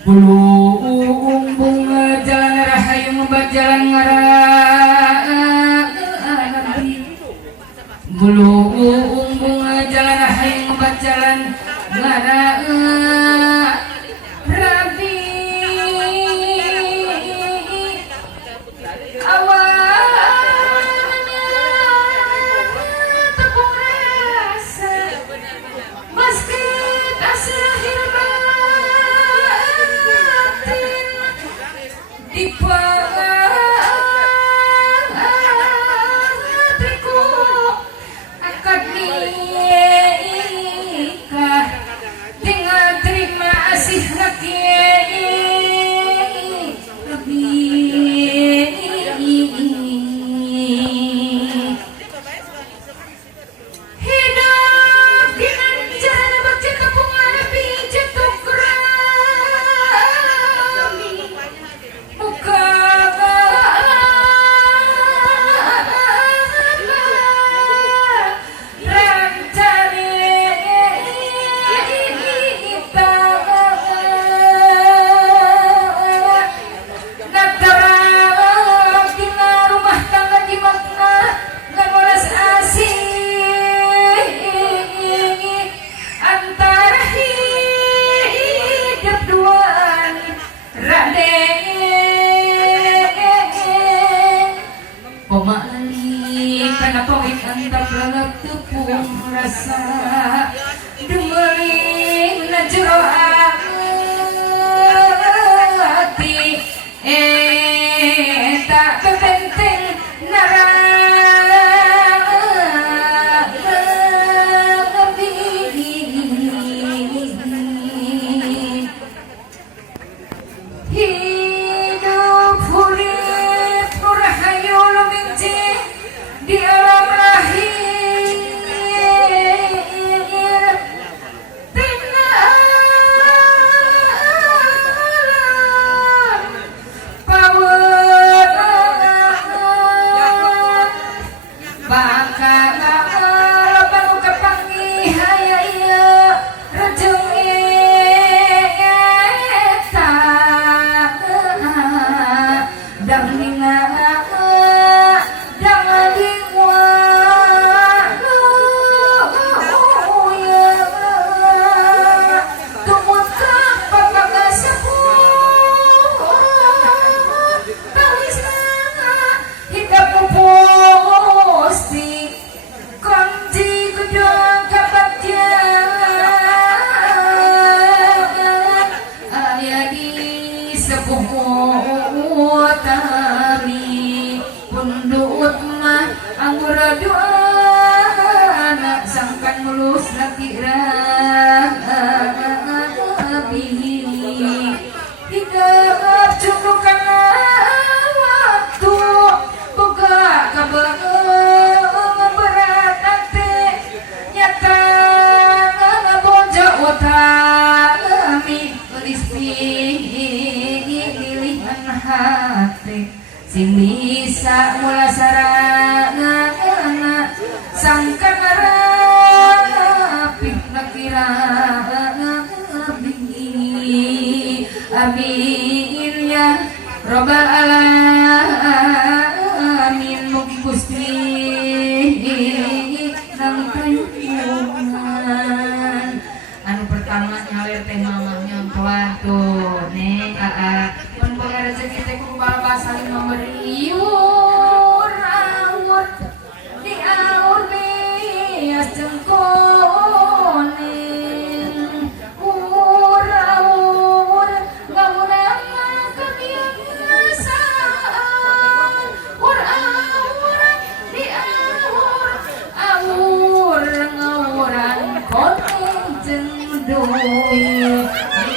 Bulu bunga jalan rahayu berjalan ngarabi. Bulu bunga jalan rahayu berjalan ngarabi. Awalnya tepung rasa basket akhir batin di patriku akad nikah tinggal terima asih laki lebih hidup dengan jalan bakti tepung api jatuh kerami buka rancari kita nagdarag tina rumah tangga di makna ngamolas asih antara hidup duaan raden pemali kana pawit antap lalag tepung rasa dumeling na jero ati tak bebenteng narabi hidup hurip rahayu luminci di alam lahir tina alam pawean bakal baru kepangihaya iya rejeng eta darninga dangadingwa tumuka papagasaku talisna hingga pupusti kanji gedang kabagyan aya di sepuh tami pundut mah anggur doana sangkan mulus laki rabi hidup cundukan waktu boga kabang berat nanti nyata bojo utami pilihan hati sing bisa mula sarana sangkan rapi nakira amin ya robbal alamin mugi Gusti nang kayungan anu pertama nyalir teh mamahnya tuah tuh nih mun boga rezeki teh kudu basa memberi ur di aur bias jengkoning ur bangunan kebiasaan ur di aur ngauran koning jeung duit di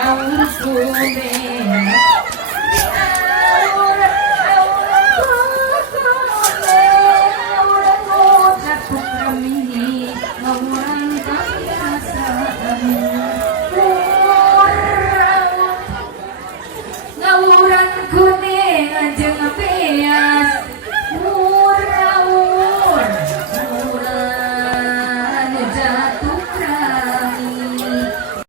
aur kuning